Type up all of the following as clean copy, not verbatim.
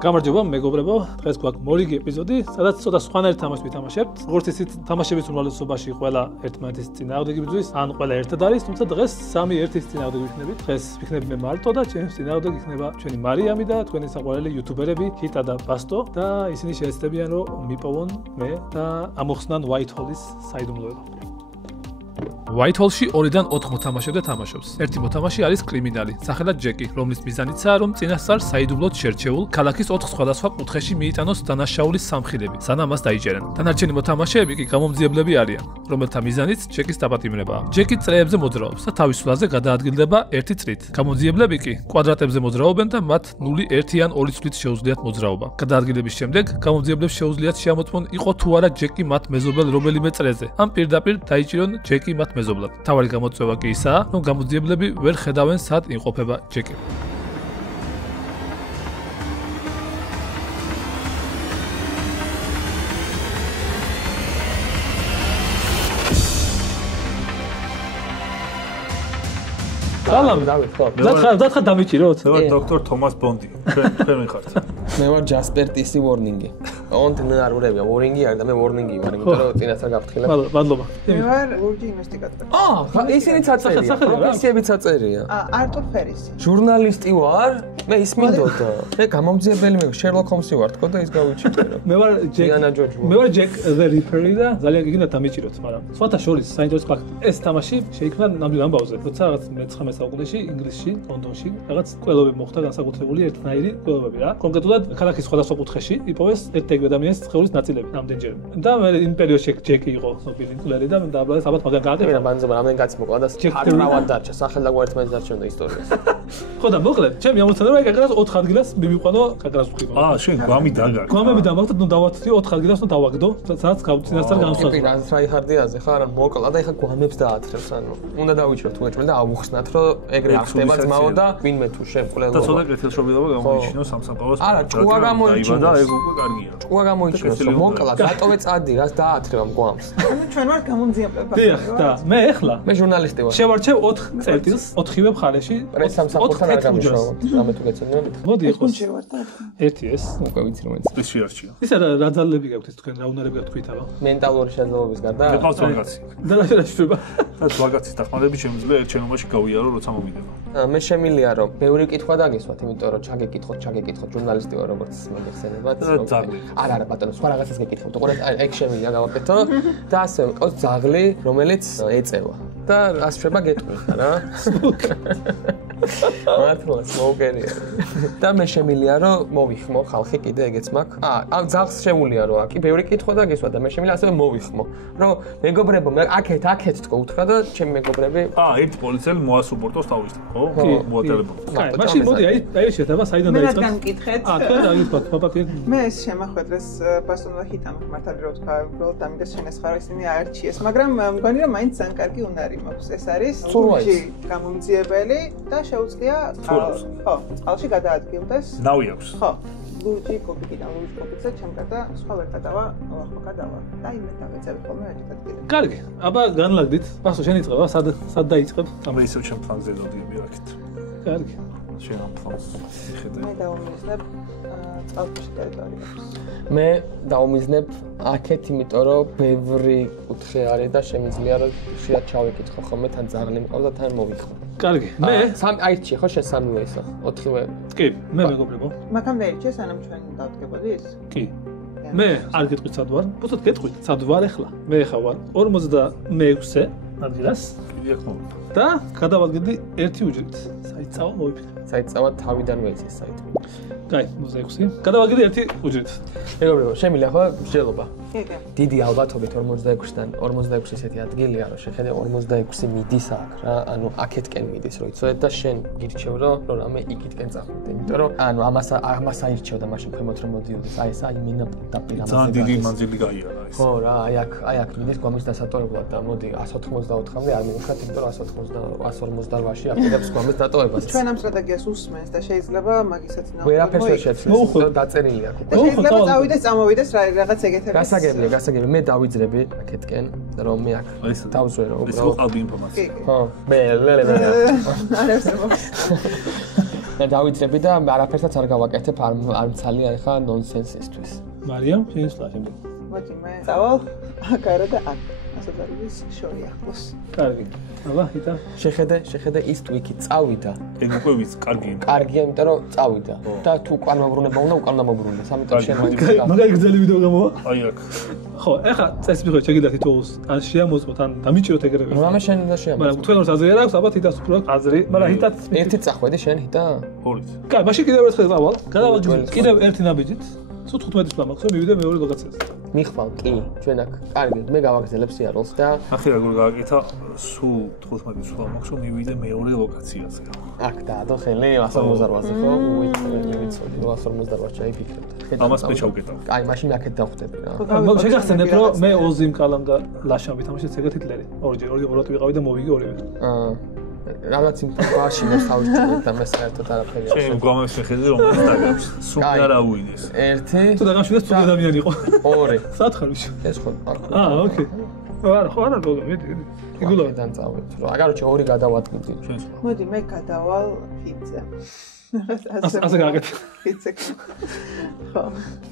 გამარჯობა მეგობრებო, დღეს გვაქვს მორიგი ეპიზოდი, სადაც ცოტა სხვანაირ თამაშს ვითამაშებთ. როგორც ისიც თამაშების უმრავლესობაში ყველა ერთმანეთის წინააღმდეგი ბრძვის, ან ყველა ერთად არის, თუმცა დღეს სამი ერთის წინააღმდეგი ვიქნებით. დღეს ვიქნები მე მარტო და ჩემს წინააღმდეგი იქნება ჩვენი მარიამი და თქვენი საყვარელი იუთუბერები ჰიტა და ბასტო და ისინი შეეცდებიან რომ მიპოვონ მე და ამოხსნან Whitehall-ის საიდუმლოება. Whitehall-ში 2-დან 4 მოთამაშე თამაშობს. ერთი მოთამაშე არის კრიმინალი, სახელად ჯეკი, რომლის მიზანიცაა, რომ წინასწარ საიდუმლოდ შერჩეულ ქალაქის 4 სხვადასხვა კუთხეში მიიტანოს დანაშაულის სამხილები, სანამ მას დაიჯერენ. დანარჩენი მოთამაშეები კი გამომძიებლები არიან, რომელთა მიზანიც ჯეკის დაპატიმრებაა. ჯეკი წრეებზე მოძრაობს და თავის სულაზე გადაადგილდება 1 წრით. გამომძიებლები კი კვადრატებზე მოძრაობენ და მათ 0, 1 ან 2 წრით შეუძლიათ მოძრაობა. გადაადგილების შემდეგ გამომძიებლებს შეუძლიათ შეამოწმონ იყო თუ არა ჯეკი მათ მეზობელ რომელიმე წრეზე, ან პირდაპირ დაიჭირონ ჯეკი მათ მეზობლად. თავარი გამოწვევა კი ისაა, რომ გამომძიებლები ვერ ხედავენ სად იმყოფება ჯეკი. სალამი დავით, ხო. დათხარ დამიჭიროთ. მე ვარ დოქტორ თომას ბონდი. თქვენ მიხართ. მე ვარ ჯასპერ ტისი ვორნინგი. ონტი მე არ ვურებია, ვორნინგი არ და მე ვორნინგი ვარ, იმიტომ რომ წინასწარ გავხილებ. მადლობა. მე ვარ ლურჯი ინვესტიგატორი. ისინიც აწერია. პროფესიებიც აწერია. არტურ ფერისი. ჟურნალისტი ვარ? მე ისმინდოდა. მე გამომძიებელი მე შერლოკ ჰომსი ვარ, თქო და ის გავიჩიტე. მე ვარ ჯეკ. დიანა ჯოჯი. მე ვარ ჯეკ the Ripper და ძალიან გიგინდა დამიჭიროთ, მაგრამ სხვათა შორის საინტერესო ფაქტი. ეს თამაში შეიქმნა ნამდვილ ამბავზე, როცა რაღაც მე-19 საუკუნეში ინგლისში, ლონდონში რაღაც ყველობები მოხდა განსაკუთრებული ერთნაირი ყველობები რა. კონკრეტულად ქალაქის სხვადასხვა კუთხეში იპოვეს ერთ-ერთი ადამიანის სხეულის ნაწილები რამდენჯერმე. და მე იმ პერიოდში ჯეკი იყო ნობილი მკვლელი და დააბლადეს ალბათ მაგან გააკეთე. ბანძობა რამდენი კაცი მოკლა და არავად დარჩა, სახელ და გვერდმენს დარჩენდა ისტორიას. ხო და მოკლედ, ჩემი ამოცანა რა კაკრას 4 ადგილას მივიყვანო კაკრას ვხიბო. შენ გვამი დაგარ. გვამები დამაგდო, ნუ დავათრიო 4 ადგილას ნუ დავაგდო, სადაც გავწინასწარ გამოსაზრდა. კი, რა ტრაიჰარდიაზე ხარ, მოკლა და ეხა გვამებს დაათრევს, ანუ უნდა დავიჭროთ უეჭველი და ავუხსნათ, რომ ეგრე ახდება ძმაო და ვინმე თუ შემკვლელობა. და ცოტა კეთილშობილობა გამოიჩინოს სამსახურს. არა, ჭუა გამოიჩინოს. და ეგ უკვე კარგია. ჭუა გამოიჩინოს, რომ მოკლა, დატოვე წადი, რას დაათრევ გვამს. ანუ ჩვენ ვართ გამომძიებლები. დიახ, და მე ეხლა მე ჟურნალისტი ვარ. შევარჩევ 4 წერტილს, 4-ვე მხარეში. პრეს სამსახურთან არ გამიშოვოთ. რამე თუ გეცნობთ. მოდი იყოს. გუნდში ვარ და ერთი ეს. უკვე ვიცი რომ ის შეარჩია. ისა რა ძალები გაქვთ თქვენ, რა უნარები გაქვთ თვითონ? მენტალური შეძლებების გარდა. მეყავს ვაგაცი. და რა შეიძლება? და ვაგაცის დახმარებით შემიძლია ერთ შენობაში გავიარო, როცა მომიდება. მე შემილია რომ ბევრი კითხვა დაგისვათ, იმიტომ რომ ჩაგეკითხოთ, ჟურნალისტი ვარ როგორც მოგეხსენებათ. არა, ბატონო, სხვა რაღაცას გეკითხავთ. უყურეთ, ეგ შემილია გავაკეთო და ასე მყავს ძაღლი, რომელიც ეწევა. და რას შეიძლება გეტყვი ხა რა? მართლაც მოგერია. და მე შემილია რომ მოვიხმო, ხალხი კიდე ეგეც მაქვს. ამ ძაღლს შემულია რომ აკი ბევრი კითხვა დაგისვა და მე შემილია ასევე მოვიხმო. რომ მეგობრებო, მე აქეთ თქო უთხრა და ჩემი მეგობრები ერთ პოლიციელი მოასუპორტოს თავის, ხო? მოატელებო. კაი, მაშინ მოდი აი შეთავაზ საიდან მე დაიწყეთ? რადგან მკითხეთ? თქვენ დაიწყოთ, პაპაკი. მე ეს შემახვედრეს ბასტონდა ჰიტამ მართალი რო თქვა, უბრალოდ ამიტომ შენეს ხარ ისინი აერჩიეს, მაგრამ მგონი რომ მაინც ძალიან კარგი უნარი მაქვს. ეს არის სულში გამომძიებელი და შეუძლია ხო, წყალში გადაადგილდეს. ნავი აქვს. ხო. ლუჯი კოპიკიდან ლუჯი კოპიკზე ჩემ გარდა სხვა ვერ გადავა, ახლა გადავა. და იმე დავეწევი ხოლმე ერთ ადგილზე. კარგი, აბა განლაგდით. ბასო შენ იწყება, სად დაიწყებ? აბა ისევ ჩემ ფანზე დოდიები აქეთ. კარგი. შენ ამ ფანს მიხედავ. მე დავუმიზნებ წყალში ტერიტორიებს. მე დავუმიზნებ აქეთ, იმიტომ რომ ბევრი კუთხე არის და შემიძლია რომ შეიძლება ჩავეკითხო ხოლმე თან ძაღლი მყავს და თან მოვიხმო. კარგი. მე სამი აირჩიე ხო შენ სამივე ისა 4-ვე. კი, მე მეგობრებო. მაგამდე ერჩიე სანამ ჩვენ დავდგებოდით? კი. მე არ გეტყვით სად ვარ? უბრალოდ გეტყვით სად ვარ ახლა. მე ახლა ვარ 56-ე ადგილას. იგი აქ მოვიდა. და გადავადგილდი ერთი უჯრით. საიტ მოვიფიქრე. საიტ თავიდანვე ის საიტ. კაი, 26. გადავაგდე ერთი უჯრით. მეგობრებო, შემიძლია ხო მსჯელობა? კი. დიდი ალბათობით 46-დან 46 ესეთი ადგილია, რომ შეხედე 46 მიდის აქ რა, ანუ აქეთკენ მიდის, რომ იცოდეთ და შენ გირჩევ რომ რამე იქითკენ წახვიდე, იმიტომ რომ ანუ ამას აირჩევ და მაშინ ქვემოთ რომ მოდიოდეს, აი ეს იმენა დაპირამაზე. ძალიან დიდი მანძილი გაიარა ეს. ხო რა, აი აქ მიდის გვამის დასატოვებლად და მოდი 184-მდე არ მივუხოთ, იმიტომ რომ 148-ში აპირებს გვამის დატოვებას. ჩვენ ამ სტრატეგიას უსმენს და შეიძლება მაგისაც ვერაფერს ვერ შეცვლით, დაწერილი აქ უკვე. შეიძლება წავიდეს, წამოვიდეს რაღაც ეგეთები. გასაგებია, მე დავიძრები აქეთკენ, რომ მე აქ დავზვერო უბრალოდ. ეს ყალბი ინფორმაცია. ხო, მე არ არსებობს. დავიძრები და არაფერსაც არ გავაკეთებ, არ მცალია ეხა ნონსენსისთვის. მარიამ, შენ სვლა შემდეგ. მოდი მე წავალ აქ არა და აქ. ასე არის შორი ახლოს. კარგი. აბა, იტა. შეხედე ის ტვიკი წავიდა. ეგ უკვე ვიცი, კარგია. კარგია, იმიტომ რომ წავიდა. და თუ უკან მომბრუნება უნდა უკან მომბრუნდეს. ამიტომ შენ მაგარი გრძელი ვიდეო გამოვა. აი აქ. ხო, ეხლა წესი მიხოთ შეგიძლია თითოეულს ან შეამოწმოთ ან დამიჭიროთ ეგრევე. რამე შენ და შეამოწმოთ. მაგრამ თქვენს აზრი არ აქვს, აბა თითას უფრო აზრი, მაგრამ თითაც ერთი წახვედი შენ ჰიტა? ორით. კაი, მაშინ კიდევ ერთხელ წავალ. გადავაგზავნე კიდევ ერთი ნაბიჯით. სულ 15 პლანს მაქვს, მივიდე მეორე ლოკაციაზე. მიხვალ, კი, ჩვენ აქ. კარგი, მე გავაგზელებ სიარულს და ახლა როგორ გააკეთა, სულ 15 სულ მაქვს, მივიდე მეორე ლოკაციაზე. აქ დაადო ხელი 158-ზე ხო? ვიცოდი 158 ჩაიფიქრებდა. ამას მე ჩავკეტავ. აი, მაშინ მე აქეთ დავხვდები რა. შეგახსენებ რომ მე ოზიმ კალამ და ლაშამ ვითამაშეთ ეგეთ ჰიტლერი. ორჯერ ვიყავი და მოვიგე ორივე. რაღაც ინფორმაცია დავიწყებ და მე საერთოდ არაფერი არ შენ გვამებს შეხედე რომელიც დაგავს. სულ არ აუიდეს. ერთი თუ დაგამშვიდეთ თუ ადამიანი იყო. ორი. სათხარში. ეს ხო. ოკეი. ხო არა მოგები. იგულო. დან წავით. რა, აგაროჩე ორი გადავატკიდი. მოდი მე გადავალ ფიცზე. ასე გააკეთე. ფიცზე. ხო.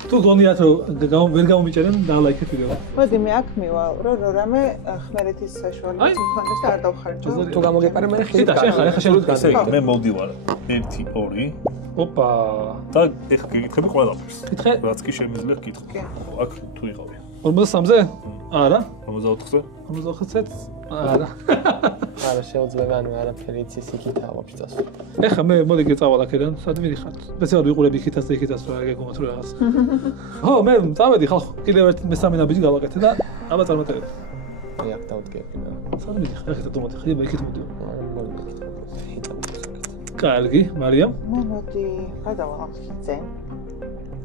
თუ გონიათ რომ ვერ გამომიჭერენ და ლაიქეთ ვიდეო. მოდი მე აქ მივალ, რომ რამე ხმელეთის საშუალებას მქონდეს და არ დავხარჯო. თუ გამოგეპარე მე ხიდა ხა შენ ესე იგი მე მოვდივარ 1 2 ოპა და ეხა გეკითხები ყველაფერს. კითხე რაც კი შემიძლია გკითხო. აქ თუ იყავი. 53-ზე? არა. 54-ზე? 54-ზეც? არა. არა შეუძლება ანუ არაფერი იცის იქითა ვაფშე. ეხა მე მოდი გეწავალ აქედან, სად მიდიხართ? სპეციალურად ვიყურები იქითაც და იქითაც რა გეგმოთ რა რაღაც. ხო, მე წავედი ხალხო, კიდევ ერთ მესამე ნაბიჯი გავაკეთე და აბა წარმატებით. აი აქ დავდგები რა. სად მიდიხარ? ეხა დომოდი, ხიება იქით მოდიო. კარგი, მარიამ. მე მოდი გადავალ აქ ფიცზე.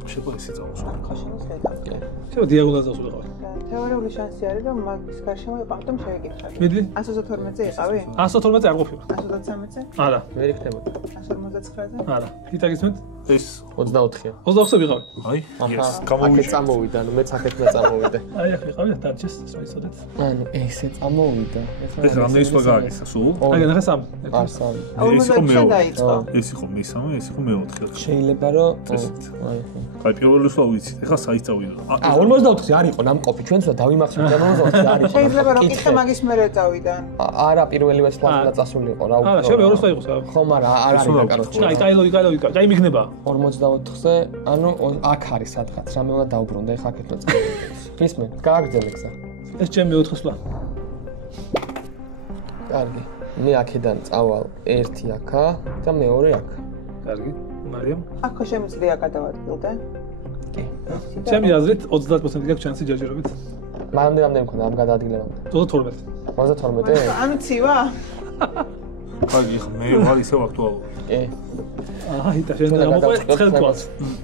შეგვეცი წავოს. ხაშენს გადავკე. შეიძლება დიაგონალზე ვიყავი. თეორიული შანსი არის რომ მაგის გარშემო პარტომ შეეკითხა. მიდი? 112-ზე იყავი? 112-ზე არ ყოფილი. 123-ზე? არა. ვერ იქნებოდა. 159-ზე? არა. თითა გისმენთ? ეს 24-ია. 24-ზე ვიყავი. აი, ახლა ეს გამოვიჭრე. წამოვიდა, ანუ მეც აქეთმა წამოვიდე. აი ახლა ვიყავი და დარჩეს ისოდეთ. ანუ ესე წამოვიდა. ეხლა რამდენი სხვა გააკეთა სულ? აი ნახე სამი. არ სამი. ეს იყო მეორე. დაიწყო. ეს იყო მესამე, ეს იყო მეოთხე. შეიძლება რომ ესეთ. აი აი პირველი სულ ვიცით. ეხლა საით წავიდა. 44-ზე არ იყო ნამყოფი ჩვენც და დავიმახსოვრე 44-ზე არ იყო. შეიძლება რომ კითხე მაგის მერე წავიდან. არა პირველივე სლავდა წასული იყო რა. არა, შენ მეორე სხვა იყოს. ხო, მაგრამ არ არის და კაროჩი. კაი მიგნება. 44-ზე, ანუ აქ არის სადღაც, რამე უნდა დაუბრუნდა, ეხლა აქეთმა წავიდა. ისმენ, გააგრძელე გზა. ეს ჩემი მეოთხე სვლა. კარგი. მე აქედან წავალ ერთი აქა და მეორე აქ. კარგი. მარიამ. აქ შემიძლია გადავადგილდე? კი. ჩემი აზრით 30% გაქვს შანსი ჯერჯერობით. მანამდე მქონდა ამ გადაადგილებამდე. 32. 32? ანუ ცივა? კარგი, მე ვარ ისევ აქტუალური. კი. აი და შენ გამოყვე ცხელკვაც.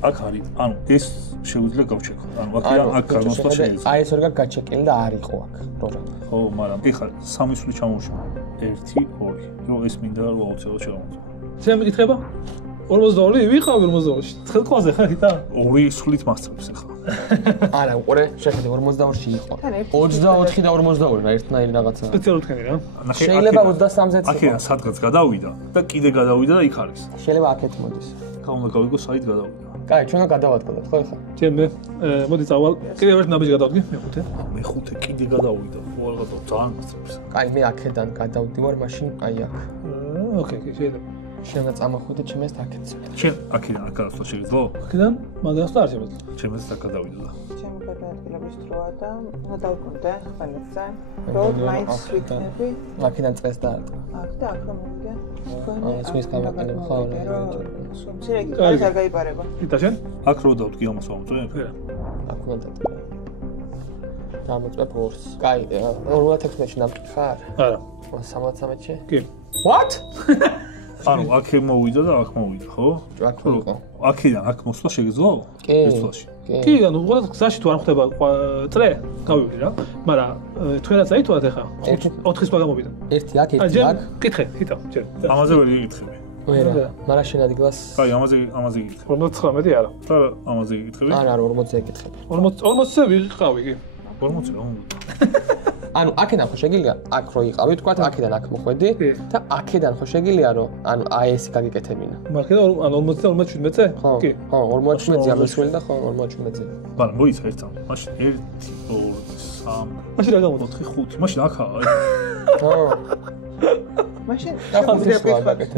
აქ არის, ანუ ეს შეუძლია გავჩეკო. ანუ აქ გამოსვლა შეიძლება. აი ეს ორგა გაჩეკილი და არ იყო აქ. როა. ხო, მაგრამ ეხლა სამი სული ჩამოვშვა. 1 2. ნუ ეს მინდა რომ აუცილებლად შევამოწმო. შენ მიკითხება? 42 ვიყავი 42-ში. ცხელკვაზე ხარ ხიტა? ორი სულით მასწრებს ეხლა. არა, უყურე, შეხედე 42-ში იყო. 24 და 42 რა ერთნაირი რაღაცა. სპეციალურად ხენი რა. შეიძლება 23-ზეც იყო. აქედან სადღაც გადავიდა და კიდე გადავიდა და იქ არის. შეიძლება აქეთ მოდის. ხა უნდა გავიგო საით გადავიდა. კაი, ჩვენ გადავადგილოთ ხო ეხლა? ჩემ მოდი წავალ. კიდევ ერთ ნაბიჯი გადავდგი, მეხუთე. მეხუთე კიდე გადავიდა. უარ გადავ ძალიან მასწრებს. კაი, მე აქედან გადავდივარ, მაშინ აი აქ. ოკეი, შეიძლება. შენ და წამოხვიდე ჩემს აქეთ. შენ აქედან აქ გადასვლა შეიძლება? აქედან მაგას არ შეიძლება. ჩემს აქ გადავიდა და. ჩემი გადაადგილების დროა და უნდა დავკონდე ხმელეთზე. რომ მაინც ვიქნები. აქედან წეს დაარტყა. აქ და აქ რომ მოვიდე. ეს მის გამაყენება ხო არა. სულ ეგ არ გაიპარება. იტა შენ? აქ რო დავდგი ამას ვამოწმე? აქ უნდა დაარტყა. დამოწმე ფორს. კაი, 2016-ში ნამტკიცარ? არა. 73-ში? კი. What? ანუ აქ მოვიდა და აქ მოვიდა, ხო? აქ იყო. აქედან აქ მოსვლა შეგეძლო? კი. ეს თვალში. კი, ანუ უბრალოდ გზაში თუ არ ხდება წრე, გავივიდი რა. მაგრამ თქვენაც აითვალათ ახლა 4-ის პაგა მოვიდა. ერთი აქ, ერთი აქ. კითხე, ხიტა, ჯერ. ამაზე ვერ იკითხები. ვერა, მაგრამ შენ ადგილას აი, ამაზე იკითხები. 59 არა. და ამაზე იკითხები? არა, 40-ზე ეკითხები. 40-ზე ვიყავი კი. 40 რა უნდა. ანუ აქედან ხო შეგიძლია აქ რო იყავი თქვა აქედან აქ მოხვედი და აქედან ხო შეგიძლია რომ ანუ აი ეს გაგიკეთებინა მაგიდან ანუ 40-დან 57-ზე? კი ხო 57-ზე ამისველი და ხო 57-ზე მაგრამ მოიცა ერთად მაშინ 1 2 3 მაშინ რა გამოდი 4 5 მაშინ აქაა ხო მაშინ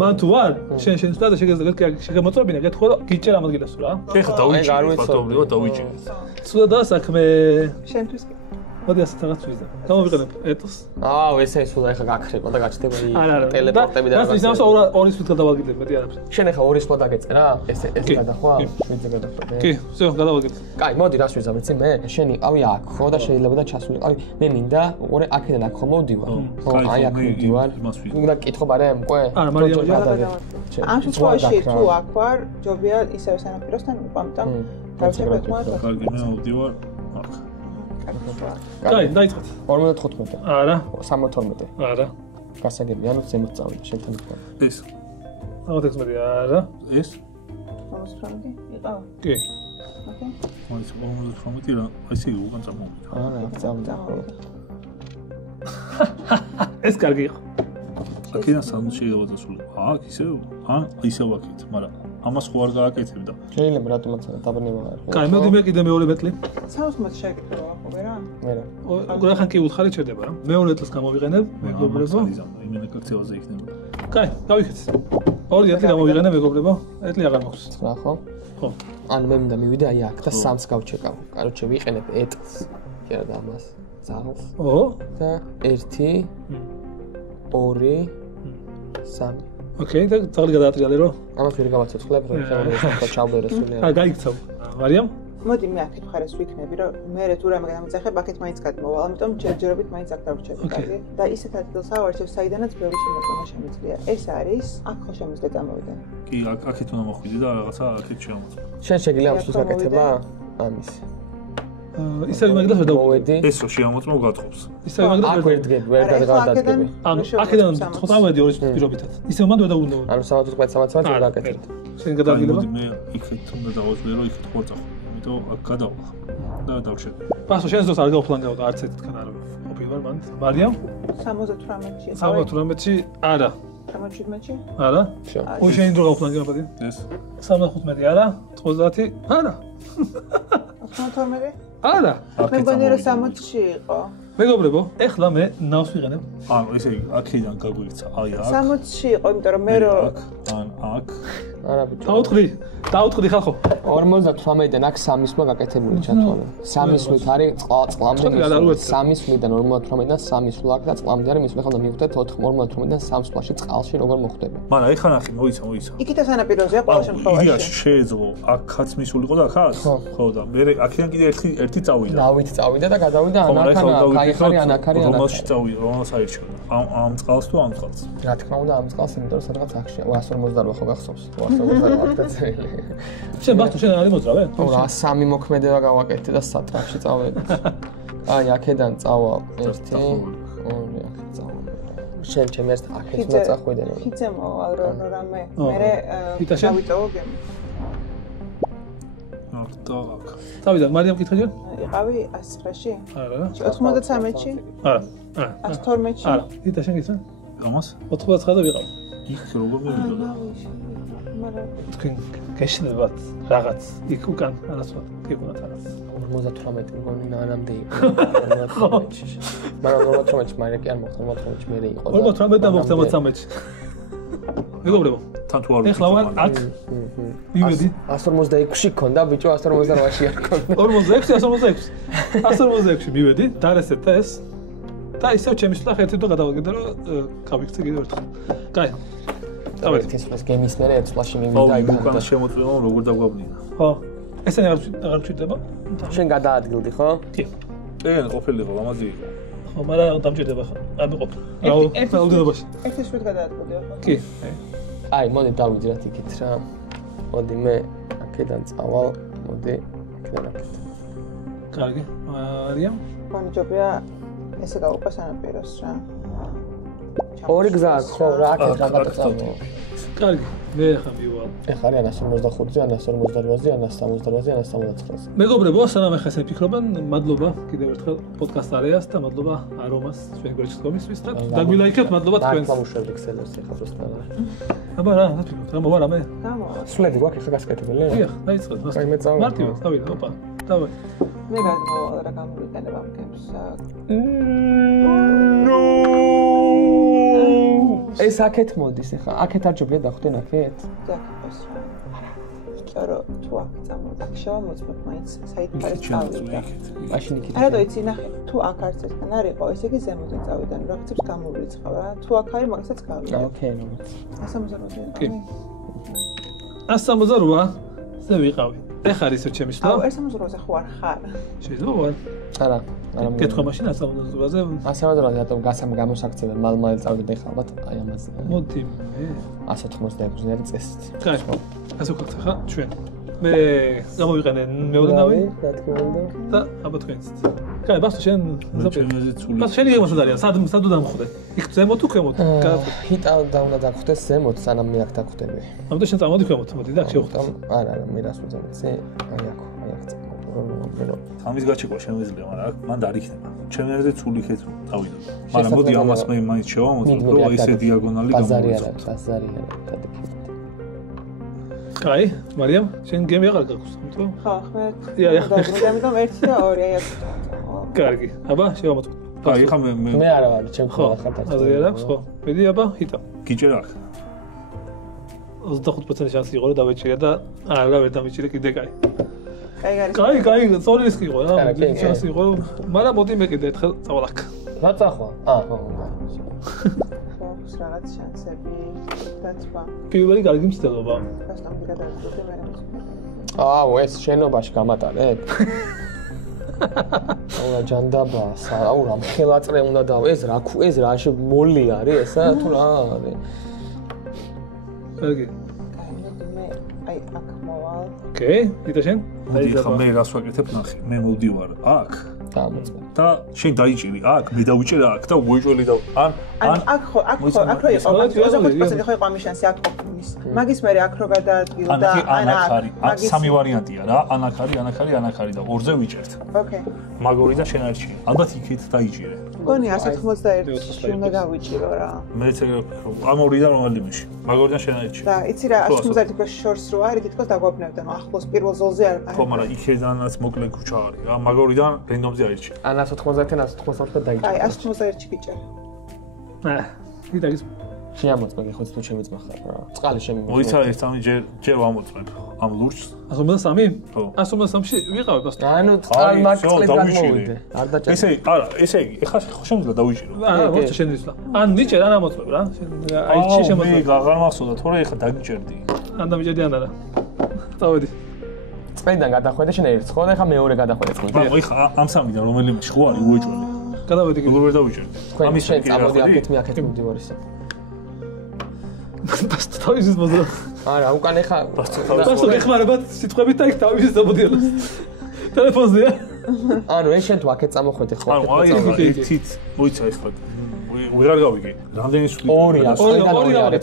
მან თუ არ შენ სულ და შეგამოწმებინა გეთხოვა და გიჭერ ამ ადგილას რა ეხლა დავიჭირე ბატონო დავიჭირე სულ და საქმე შენთვის კი მოდი ასე რაღაც ვიზა გამოვიყენებ ეტოს აუ ესე სულ ეხლა გაქრება და გაჩნდება ტელეპორტები და რაღაც ისე ორი სვით გადავალგიდებ მეტი არაფერი შენ ეხლა ორი სვლა დაგეწერა ეს გადახვა შვიდზე გადახვა კი всё გადავალგიდებ კაი მოდი რას ვიზა მეცი მე შენ იყავი აქ ხო და შეიძლება და ჩასულიყავი მე მინდა უყურე აქედან აქ ხომ მოვდივარ ხო აი აქ მოვდივარ უნდა გკითხო ბარე მკვე არა მარია ამ შემთხვევაში თუ აქ ვარ ჯობია ისევ სანაპიროსთან უყამტა დავშევ თქმა უნდა კარგი მე მოვდივარ აქ კაი დაიწყეთ 55 არა 72 არა გასაგები ანუ ზემოთ წავიდა შენთან თქვა ეს 56 არა ეს 58 იყავ კი ოკეი მოიცა 58 რა ესე უკან წამოვიდა არა წავიდა ეს კარგი იყო აქედან 60 შეიღო სულ აქ ისევ ან ისევ აქეთ მაგრამ ამას ხო არ გააკეთებდა შეიძლება რატომაც დაბნება არ კაი მოდი მე კიდე მეორე მეტლი 60 შეკითხება ხო რა მე რა უკვე ხან კი უთხარი ჩერდება რა მეორე მეტლს გამოვიყენებ მეგობრებო იმენა კაქცევაზე იქნება კაი გავიქეთ ორი ეტლი გამოვიყენებ მეგობრებო ეტლი აღარ მაქვს რა ხო ხო ანუ მე მინდა მივიდე აი აქ და 3-ს გავჩეკავ კაროჩე ვიყენებ ეტლს კი რა და ამას ზაღს ო და 1 2 3 ოკეი და ძაღლი გადაატრიალე რო ამას ვერ გავაცოცხლებ რომ ხომ ჩავდერესული აა გაიქცავ მარიამ მოდი მე აქეთ მხარეს ვიქნები რომ მე თუ რამე გამიძახებ აქეთ მაინც გადმოვალ ამიტომ ჯერჯერობით მაინც აქ დავრჩები კარგი და ისეთ ადგილს ავარჩევ საიდანაც ბევრი შემოწმება შემიძლია ეს არის აქ ხო შემიძლია წამოვიდე კი აქეთ უნდა მოხვიდე და რაღაცა აქეთ შემოწმე შენ შეგიძლია უსულს გაკეთება ამის ისე მაგდას ვერ დავუვედი ესო შემოწმო გათხოვს ისე მაგდას აქ ვერ დგები ვერ გადაგადაგები ანუ აქედან ხო წავედი ორი პირობითად ისე მანდ ვერ დაუნდა ანუ 65 ვერ გაკეთებ შენ გადაგილება მე იქეთ უნდა დავაძლიერო იქეთ ხო წახო იმიტომ აქ გადავალ და დავშე პასო შენ ზოს არ გავფლანგავ და არც ერთთან არ ყოფილვარ მანდ მარიამ 78-ში 78-ში არა 77-ში არა ой შენ დრო გავფლანგავ ბადი ეს 75 არა 90 არა 92 არა მე მგონი რომ 60-ში იყო მეგობრებო ეხლა მე ნავს ვიყენებ ანუ ესე იგი აქედან გაგვიქცა აი აქ 60-ში იყო იმიტომ რომ მე რო ან აქ არა ბიჭო დაუთხრი ხალხო 58-დან აქ 3-მა გაკეთებული ჩათვალე 3-მით არის წყლამდე 3-მიდან 58-დან 3 სულ აქ და წყლამდე არის მის მეხანდა მივხვდეთ 58-დან 3 სულაში წყალში როგორ მოხდება მაგრამ ეხლა ნახე მოიცა იქითა სანაპიროზეა ყველა შემთხვევაში იდეაში შეეძლო აქაც მისულიყო და აქაც ხო და მე აქედან კიდე ერთი წავიდა დავით წავიდა და გადავიდა ანაკანა კაიხარი ანაკარი რომელში წავიდა რომელს აირჩიო ამ წყალს თუ ამ წყალს რა თქმა უნდა ამ წყალს იმიტომ რომ სადღაც აქ 158 ხო გახსოვს 158 აქ დაწერილი შენ ბახტო შენ არის მოძრავე? ხო რა 3 მოქმედება გავაკეთე და სატრაფში წავედი. აი აქედან წავალ 1 2 აქ წავალ. შენ ჩემს აქეთ უნდა წახვიდე რა. ფიცე მოვალ რამე. მე დავიტოვო გემი. აქ. წავიდა მარიამ კითხე ჯერ? იყავი 109-ში? არა. 93-ში? არა. 112-ში? არა. იტა შენ გიცან? ამას? 99-ზე ვიყავ. იქ როგორ მოვიდა? თქვენ გეშლებათ რაღაც იქ უკან არასოდეს გიგონათ რაღაც 58 მგონი ნანამდე იყო 58-ში მაგრამ 58-ში მე კი არ მოხდა 58-ში მე იყო 58 და მოხდა 63-ში მეგობრებო თან თუ არ ეხლა ვარ აქ მივედი 156-ში ქონდა ბიჭო 158-ში არ ქონდა 156 მივედი დარესეთ და ეს და ისევ ჩემი სულ ახლა ერთი დრო გადავაგდე რომ გავიქცე კიდევ ერთხელ კაი დავით ეს გემის მერე ერთლაში მივიდა იქ უკან შემოწმება როგორ დაგვაბნინა ხო ესენი აღარ ვჭირდება შენ გადაადგილდი ხო კი ეგ ყოფილიყო ლამაზი იყო ხო მაგრამ დამჭირდება ხო არ მეყოფ რაოდენობაში ერთი შვიდ გადაადგილდი ხო კი აი მოდი დავიძრათ იქით რა მოდი მე აქედან წავალ მოდი აქედან აქეთ კარგი მარიამ კონჯობია ესე გავუყვა სანაპიროს რა ორი გზა აქვს ხო რა აქეთ რაღაცა წამო კარგი მე ხა მივალ ეხლა არის 155-ზე 158-ზე 168-ზე 169-ზე მეგობრებო სანამ ახლა ესე ფიქრობენ მადლობა კიდევ ერთხელ პოდკასტ არეას და მადლობა არომას ჩვენ გვერდში კომისვის და დაგვილაიქეთ მადლობა თქვენს დამუშავებთ ექსელერს ეხლა ზუსტად აბა რა ნათქვამთ რა მოვა რამე სვლედი გვაქვს ეხლა გასკეთებელი დიახ დაიწყოთ მარტივად დავიდა ოპა დავай მე გადმოვალ რა გამოვიყენება ამ გემს ეს აქეთ მოდის ეხლა აქეთ არ ჯობია დახვდენ აქეთ დაკეთოს რა არა თუ აქ წამოდი აქ შევამოწმებ მაინც საიტზე წავიდა მაშინ იქით არა დოიცი ნახე თუ აქ არც ერთგან არ იყო ესე იგი ზემოდან წავიდა ნუ რაღაცებს გამოვრიცხავ რა თუ აქ არის მაგასაც გავიდა ოკეი ნუ 168-ზე ვიყავი ეხა არის ჩემი სვლა აუ 168-ზე ხო არ ხარ შეიძლება ვარ არა კითხვა მაშინ 168-ზე 168-ზე რატომ გამოსაქცევენ მალ-მალ წავიდეთ ეხლა ალბათ აი ამაზე მოდი 186-ზე არის წესით კარგი ასე ვქოთ ხა ჩვენ მე გამოვიყენე მეორე ნავი რა თქმა უნდა და აბა თქვენც კაი ბასტო შენ ჩემზე ცული ბასტო შენი გემოსა დარიან სად დამხვდე იქ ზემოთ თუ ქვემოთ ჰიტა და უნდა დაგხვდეს ზემოთ სანამ მე აქ დაგხვდები ამდენ შენ წამოდი ქვემოთ მოდი და აქ შევხვდე არა მე რას ვუძამეცე აი აქ ამის გაჩეკვა შემიძლია მაგრამ აქ მანდ არ იქნება ჩემზე ცული ხეთ დავიდო მაგრამ მოდი ამას მე მაინც შევამოწმო რომ ესე დიაგონალი გამოვიწყო ბაზარი არა გადაგიხდე კაი მარიამ შენ გემი აღარ გაქვს თქო ხო მე ამიტომ 1 და 2 აი აქ კარგი აბა შევამოწმო აი ხა მე არა ვარ ჩემ ხო ახლა აზრი არ აქვს ხო მედი აბა ჰიტა გიჭერა აქ 25% შანსი იყო რომ დავეჭირე და არა ვერ დამეჭირე კიდე კაი კაი სწორი რისკი იყო რა შანსი იყო მაგრამ მოდი მე კიდე ერთხელ წავალ აქ რა წახვა ხო რაღაც შანსები დაცვა პირველი კარგი მცდელობა გასტამდი გადავიდე მე რა აუ ეს შენობაში გამატარებ აუ ჯანდაბა აუ რა ხელაწრე უნდა და ეს რა მოლი არის ესა თუ რა არის კარგი აი აქ მოვალ ოკეი იტა შენ მოდი ხა მე რას ვაკეთებ ნახე მე მოვდივარ აქ დამოწმე და შენ დაიჭირი აქ მე დავიჭერე აქ და უეჭველი და ან აქ ხო იყო 25% ხო იყო ამის შანსი აქ ყოფნის მაგის მე აქ რო გადაადგილ და ან აქ არის სამი ვარიანტია რა ან აქ არის და ორზე ვიჭერთ ოკეი მაგორიდან შენ არჩი ალბათ იქით დაიჭირე გონი 191-ში უნდა გავიჭირო რა მეც ამ ორიდან რომელიმეში მაგორიდან შენ არჩი და იცი რა 191-ის შორს რო არის თითქოს დაგვაბნევდნენ ახლოს პირველ ზოლზე არ ხო მაგრამ იქედანაც მოკლე ქუჩა არის რა მაგორიდან რენდომზე არჩი ან 190-დან 193 დაიჭირე აი 191-ში გიჭერ იტა ის შეამოწმე ხო თუ შემეწმა ხარ რა წყალი შემიმოწმე მოიცა ეს სამი ჯერ ვამოწმებ ამ ლურჯს 183 ხო 183-ში ვიყავი ბასტო ანუ წყალი მაგწყლით გამოვიდე არ დაჭერე ესე იგი ეხლა ხო შემიძლია დავიჭირო არა მოიცა შენ ისლა ან ნიჭერ ან ამოწმებ რა აი შემოწმე მე აღარ მახსოვდა თორე ეხლა დაგიჭერდი ან დამიჭერდი ან არა წავედი წმინდან გადახვედე შენ ერთს ხო და ეხლა მეორე გადახვედე წმინდან მაგრამ ეხლა ამ სამიდან რომელიმეში ხო არის უეჭველი გადავედი როგორ ვერ დავიჭერდი ამის შენ წამოდი აქეთ მე აქეთ მივდივარ ისე ბასტო თავისის მოზრა არა უკან ეხა ბასტო ეხმარებათ სიტყვებით და იქ თავისის დამოდიალოს ტელეფონზეა ანუ ეს შენ თუ აქეთ წამოხვედი ხო ანუ აი ერთით მოიცა ეხლა ვეღარ გავიგე რამდენი სული ორი არის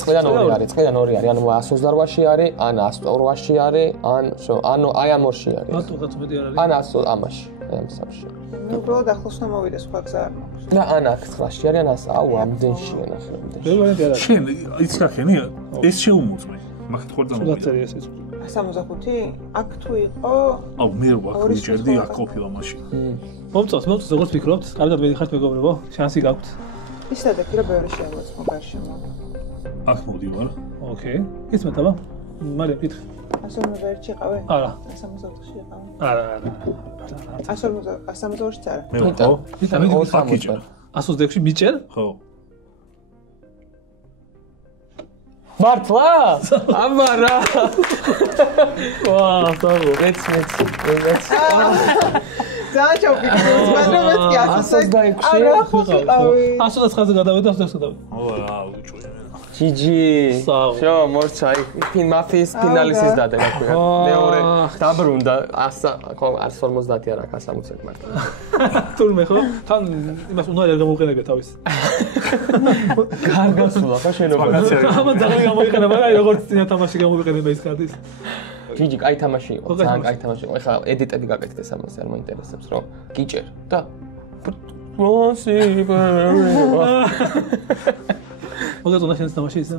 წყიდან ორი არის ანუ 128-ში არის ან 108-ში არის ანუ აი ამ ორში არის ბატონო გაწმედი არ არის ან 100 ამაში აი ამ სამში მე უბრალოდ ახლოს უნდა მოვიდე სხვა გზა არ მაქვს და ან აქ 9-ში არის ან აუ ამდენშია ნახე ვერ ვარიანტი არ არის შენ იცი რა ხენია ეს შეუმოწმე მაგით ხوار დამოვიდა გაწერი ეს 165 აქ თუ იყო აუ მე ვაკ ვიჭერდი აქ ყოფილა მაშინ მომწონს როგორც ფიქრობთ კარგად მედიხართ მეგობრებო შანსი გაქვთ ისე და კიდე ბევრი შემოწმო გარშემო აქ მოვდივარ ოკეი იცმეთ აბა მარიამ კითხე 191-ში იყავი? არა 164-ში იყავი? არა 162-ში არა მე ხო? იტა მე გიჭერ 126-ში მიჭერ? ხო მართლა? აბარა ვა საღო მეც დააჩვენე მაგრამ მეთქი 126-ში 129-ზე გადავედი 129-ზე ო რა უჩვენე ჯიჯი. შო, მორჩა, მაფიის ფინალისტის დადა გაქვია. მეორე დაბრუნდა 150 არა 160 მარტო. თურმე ხო? თან იმას უნარი არ გამოიყენებია თავის. გარგასულა ხა შენობა. ამა ძალიან გამოიყენა, მაგრამ როგორც წინა თამაში გამოიყენება ის კარტის. ჯიჯი კაი თამაში იყო, ძალიან კაი თამაში იყო. ეხლა ედიტები გაკეთდეს ამას, არ მოინტერესებს, რომ გიჭერ და მოგეწონა შენს თამაში ისე?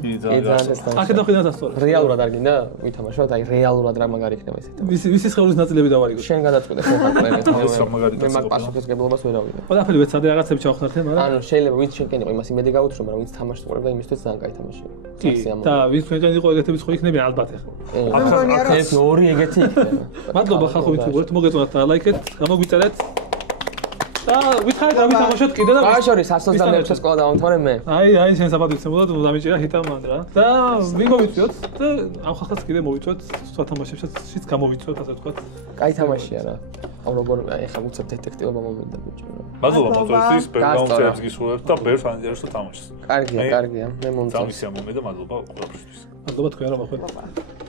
აქედან ხედავთ ასწორე. რეალურად არ გინდა ვითამაშოთ, აი რეალურად რა მაგარი იქნება ისეთი. ვისი სხეულის ნაწილები დავარიგოთ. შენ გადაწყვეტე შენ ხარ მე მაგ პასუხისგებლობას ვერ ავიღებ. ყველაფერი ვეცადე რაღაცები ჩავხნარდე, მაგრამ ანუ შეიძლება ვინც შენ კენ იყო იმას იმედი გაუთრო, მაგრამ ვინც თამაშს უყურებდა იმისთვის ძალიან კაი თამაში იყო. და ვინც თქვენგან იყო ეგეთებიც ხო იქნებიან ალბათ ახლა. ეს ორი ეგეთი იქნება. მადლობა ხალხო ვინც უყურეთ, მოგეწონათ და ლაიქეთ, გამოგვიწერეთ. და ვითხრათ რა ვითამაშოთ კიდე და ბაშორი 126 სკოლა დავამთავრე მე. აი შენ საპატივცემულად დამიჭირა ჰიტამან რა. და ვინ მოვიწვიოთ და ამ ხალხს კიდე მოვიწვიოთ სხვა თამაშებშიც გამოვიწვიოთ ასე ვთქვათ. კაი თამაშია რა. აუ როგორ ეხა უცებ დეტექტივობა მომინდა ბიჭო რა. მადლობა მოწვევისთვის, ბერგაუნცებს გისურვებთ და ბერს ანჯერსო თამაშს. კარგია, მე მომწონს. დამისია მომე და მადლობა ყველაფრისთვის. მადლობა თქვენ რომ ახვედრეთ.